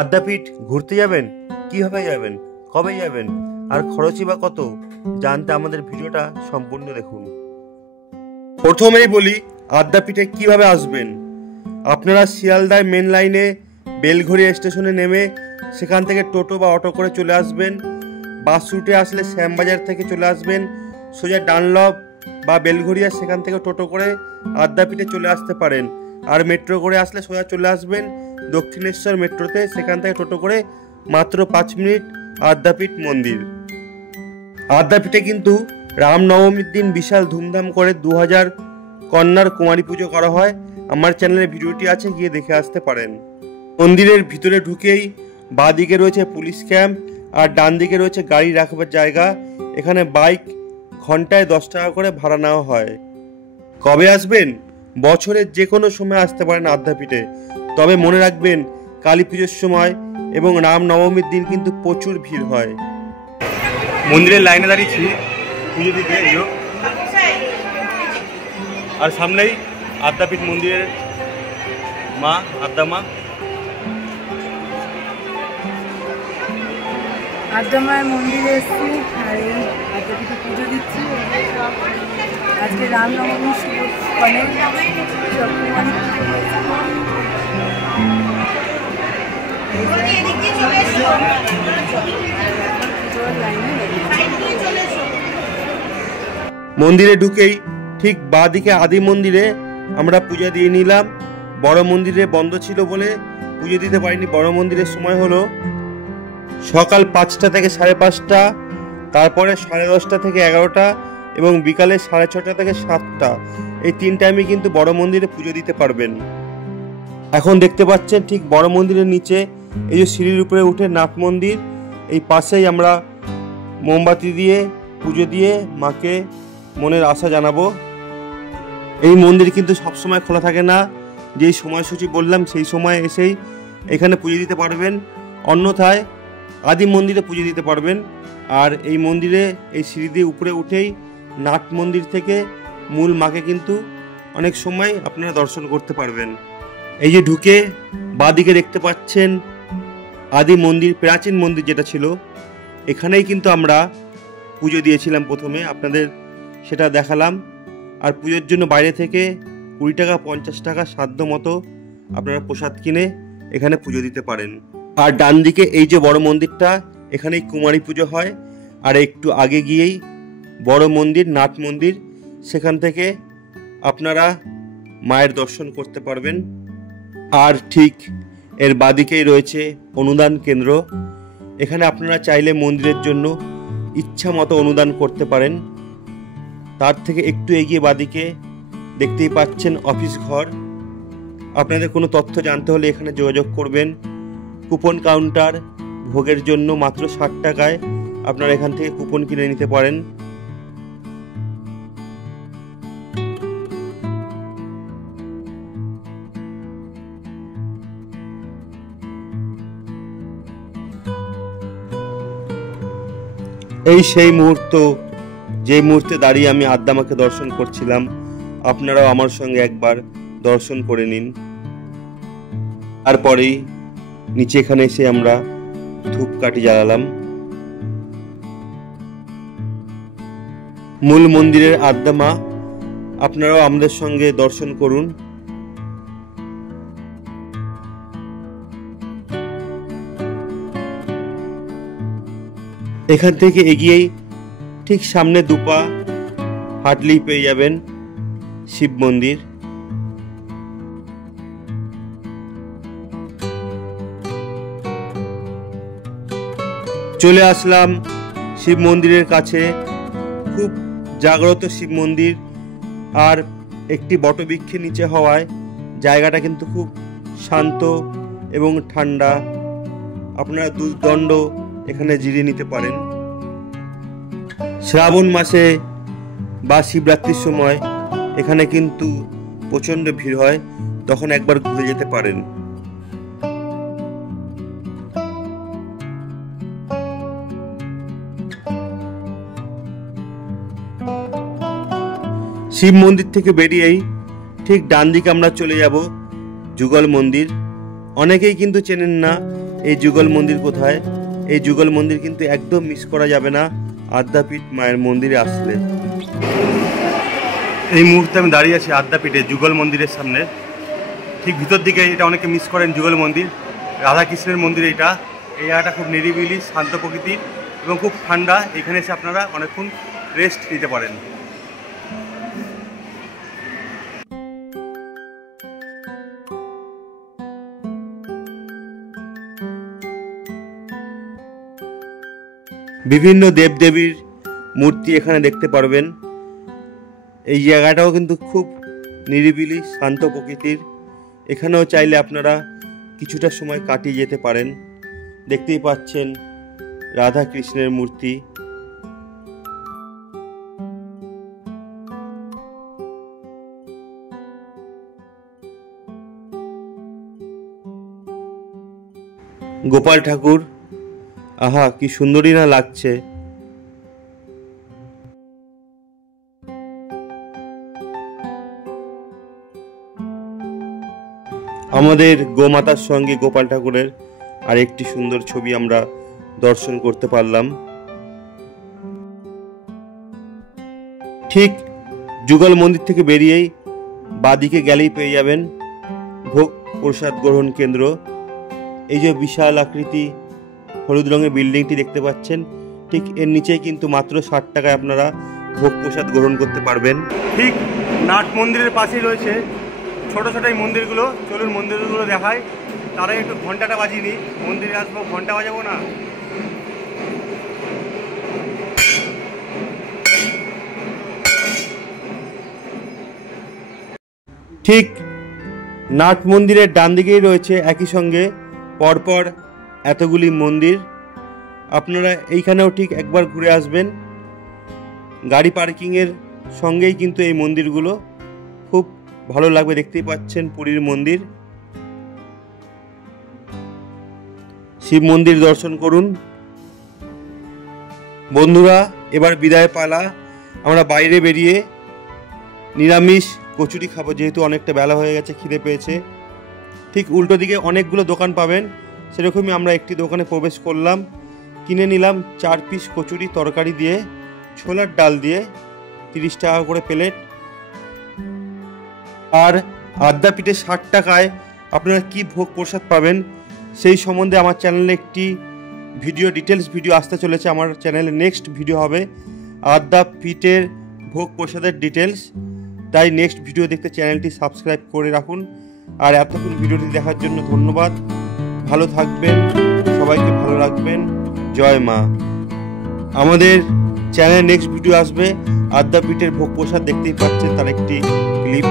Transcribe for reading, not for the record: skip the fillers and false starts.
আদ্যাপীঠ ঘুরতে যাবেন, কিভাবে যাবেন, কবে যাবেন আর খরচই বা কত জানতে আমাদের ভিডিওটা সম্পূর্ণ দেখুন। প্রথমেই বলি আদ্যাপীঠে কিভাবে আসবেন। আপনারা শিয়ালদায় মেন লাইনে বেলঘড়িয়া স্টেশনে নেমে সেখান থেকে টোটো বা অটো করে চলে আসবেন। বাস রুটে আসলে শ্যামবাজার থেকে চলে আসবেন সোজা ডানলপ বা বেলঘড়িয়া, সেখান থেকে টোটো করে আদ্যাপীঠে চলে আসতে পারেন। আর মেট্রো করে আসলে সোজা চলে আসবেন দক্ষিণেশ্বর মেট্রোতে, সেখান থেকে টোটো করে মাত্র 5 মিনিট আদ্যাপীঠ মন্দির। আদ্যাপীঠে কিন্তু রামনবমীর দিন বিশাল ধুমধাম করে 2000 কন্যার কুমারী পুজো করা হয়। আমার চ্যানেলে ভিডিওটি আছে, গিয়ে দেখে আসতে পারেন। মন্দিরের ভিতরে ঢুকেই বাঁ দিকে রয়েছে পুলিশ ক্যাম্প আর ডান দিকে রয়েছে গাড়ি রাখবার জায়গা। এখানে বাইক ঘন্টায় 10 টাকা করে ভাড়া নেওয়া হয়। কবে আসবেন? বছরের যে কোনো সময় আসতে পারেন আদ্যাপীঠে, তবে মনে রাখবেন কালী পুজোর সময় এবং রামনবমীর দিন কিন্তু প্রচুর ভিড় হয়। মন্দিরের লাইনে দাঁড়িয়েছি পুজো দিতে, আর সামনেই আদ্যাপীঠ মন্দিরের মা, আদ্যা মা। আদ্যা মায়ের মন্দিরে এসেছি আর এই আদ্যাপীঠে পুজো দিচ্ছি। আজকে রামনবমী শুভ মন্দিরে ঢুকেই ঠিক বাঁ দিকে আদি মন্দিরে আমরা পূজা দিয়ে নিলাম। বড় মন্দিরে বন্ধ ছিল বলে পুজো দিতে পারিনি। বড় মন্দিরের সময় হলো সকাল 5টা থেকে 5:30, তারপরে 10:30 থেকে 11টা এবং বিকালে 6:30 থেকে 7টা। এই 3 টাইমে কিন্তু বড় মন্দিরে পুজো দিতে পারবেন। এখন দেখতে পাচ্ছেন ঠিক বড় মন্দিরের নিচে এই যে সিঁড়ির উপরে উঠে নাট মন্দির, এই পাশেই আমরা মোমবাতি দিয়ে পুজো দিয়ে মাকে মনের আশা জানাবো। এই মন্দির কিন্তু সবসময় খোলা থাকে না, যেই সময়সূচি বললাম সেই সময় এসেই এখানে পুজো দিতে পারবেন, অন্যথায় আদি মন্দিরে পুজো দিতে পারবেন। আর এই মন্দিরে এই সিঁড়ি দিয়ে উপরে উঠেই নাট মন্দির থেকে মূল মাকে কিন্তু অনেক সময় আপনারা দর্শন করতে পারবেন। এই যে ঢুকে বাঁদিকে দেখতে পাচ্ছেন আদি মন্দির, প্রাচীন মন্দির যেটা ছিল, এখানেই কিন্তু আমরা পুজো দিয়েছিলাম প্রথমে, আপনাদের সেটা দেখালাম। আর পুজোর জন্য বাইরে থেকে 20 টাকা 50 টাকা সাধ্য মতো আপনারা প্রসাদ কিনে এখানে পুজো দিতে পারেন। আর ডান দিকে এই যে বড় মন্দিরটা, এখানেই কুমারী পুজো হয়। আর একটু আগে গিয়েই বড় মন্দির, নাট মন্দির, সেখান থেকে আপনারা মায়ের দর্শন করতে পারবেন। আর ঠিক এর বাদিকেই রয়েছে অনুদান কেন্দ্র। এখানে আপনারা চাইলে মন্দিরের জন্য ইচ্ছা মতো অনুদান করতে পারেন। তার থেকে একটু এগিয়ে বাদিকে দেখতেই পাচ্ছেন অফিস ঘর। আপনাদের কোনো তথ্য জানতে হলে এখানে যোগাযোগ করবেন। কুপন কাউন্টার, ভোগের জন্য মাত্র 60 টাকায় আপনারা এখান থেকে কুপন কিনে নিতে পারেন। এই সেই মুহূর্ত, যে মুহূর্তে দাঁড়িয়ে আমি আদ্যা মাকে দর্শন করছিলাম। আপনারাও আমার সঙ্গে একবার দর্শন করে নিন। তারপরেই নিচে এখানে এসে আমরা ধূপকাঠি জ্বালালাম। মূল মন্দিরের আদ্যা মা, আপনারাও আমাদের সঙ্গে দর্শন করুন। এখান থেকে এগিয়েই ঠিক সামনে দুপা হাঁটলেই পেয়ে যাবেন শিব মন্দির। চলে আসলাম শিব মন্দিরের কাছে। খুব জাগ্রত শিব মন্দির, আর একটি বটবৃক্ষের নিচে হওয়ায় জায়গাটা কিন্তু খুব শান্ত এবং ঠান্ডা। আপনারা দুর্দণ্ড এখানে জিরিয়ে নিতে পারেন। শ্রাবণ মাসে বা শিবরাত্রির সময় এখানে কিন্তু প্রচণ্ড ভিড় হয়, তখন একবার ঘুরে যেতে পারেন। শিব মন্দির থেকে বেরিয়েই ঠিক ডান দিকে আমরা চলে যাব যুগল মন্দির। অনেকেই কিন্তু চেনেন না এই যুগল মন্দির কোথায়। এই যুগল মন্দির কিন্তু একদম মিস করা যাবে না আদ্যাপীঠ মায়ের মন্দিরে আসলে। এই মুহূর্তে আমি দাঁড়িয়ে আছি আদ্যাপীঠে যুগল মন্দিরের সামনে, ঠিক ভিতর দিকে। এটা অনেকে মিস করেন যুগল মন্দির, রাধাকৃষ্ণের মন্দির। এই জায়গাটা খুব নিরিবিলি, শান্ত প্রকৃতির এবং খুব ঠান্ডা। এখানে এসে আপনারা অনেকক্ষণ রেস্ট নিতে পারেন। বিভিন্ন দেবদেবীর মূর্তি এখানে দেখতে পারবেন। এই জায়গাটাও কিন্তু খুব নিরিবিলি, শান্ত প্রকৃতির। এখানেও চাইলে আপনারা কিছুটা সময় কাটিয়ে যেতে পারেন। দেখতেই পাচ্ছেন রাধা কৃষ্ণের মূর্তি। গোপাল ঠাকুর, আহা কি সুন্দরই না লাগছে। আমাদের গোমাতার সঙ্গে গোপাল ঠাকুরের আর একটি সুন্দর ছবি আমরা দর্শন করতে পারলাম। ঠিক যুগল মন্দির থেকে বেরিয়েই বাদিকে গেলেই পেয়ে যাবেন ভোগ প্রসাদ গ্রহণ কেন্দ্র। এই যে বিশাল আকৃতি হলুদ রঙের বিল্ডিংটি দেখতে পাচ্ছেন, ঠিক এর নিচেই কিন্তু মাত্র 60 টাকায় আপনারা ভোগ প্রসাদ গ্রহণ করতে পারবেন। ঠিক নাট মন্দিরের পাশেই রয়েছে ছোট ছোট এই মন্দিরগুলো। চলুন মন্দিরগুলো দেখায়। তারা একটু ঘন্টাটা বাজিয়ে নিই। মন্দিরে আসবো, ঘন্টা বাজাবো না? ঠিক নাট মন্দিরের ডান দিকেই রয়েছে একই সঙ্গে পরপর এতগুলি মন্দির। আপনারা এইখানেও ঠিক একবার ঘুরে আসবেন। গাড়ি পার্কিংয়ের সঙ্গেই কিন্তু এই মন্দিরগুলো, খুব ভালো লাগবে। দেখতেই পাচ্ছেন পুরীর মন্দির, শিব মন্দির দর্শন করুন। বন্ধুরা, এবার বিদায় পালা। আমরা বাইরে বেরিয়ে নিরামিষ কচুরি খাবো, যেহেতু অনেকটা বেলা হয়ে গেছে, খিদে পেয়েছে। ঠিক উল্টো দিকে অনেকগুলো দোকান পাবেন, সেরকমই আমরা একটি দোকানে প্রবেশ করলাম। কিনে নিলাম 4 পিস কচুরি তরকারি দিয়ে, ছোলার ডাল দিয়ে, 30 টাকা করে প্লেট। আর আদ্যাপীঠে 60 টাকায় আপনারা কি ভোগ প্রসাদ পাবেন সেই সম্বন্ধে আমার চ্যানেলে একটি ডিটেলস ভিডিও আসতে চলেছে। আমার চ্যানেলে নেক্সট ভিডিও হবে আদ্যাপীঠের ভোগ প্রসাদের ডিটেলস। তাই নেক্সট ভিডিও দেখতে চ্যানেলটি সাবস্ক্রাইব করে রাখুন। আর এতক্ষণ ভিডিওটি দেখার জন্য ধন্যবাদ। ভালো থাকবেন, সবাইকে ভালো রাখবেন। জয় মা। আমাদের চ্যানেলে নেক্সট ভিডিও আসবে আদ্যাপীঠের ভোগ প্রসাদ, দেখতেই পাচ্ছেন তার একটি ক্লিপ।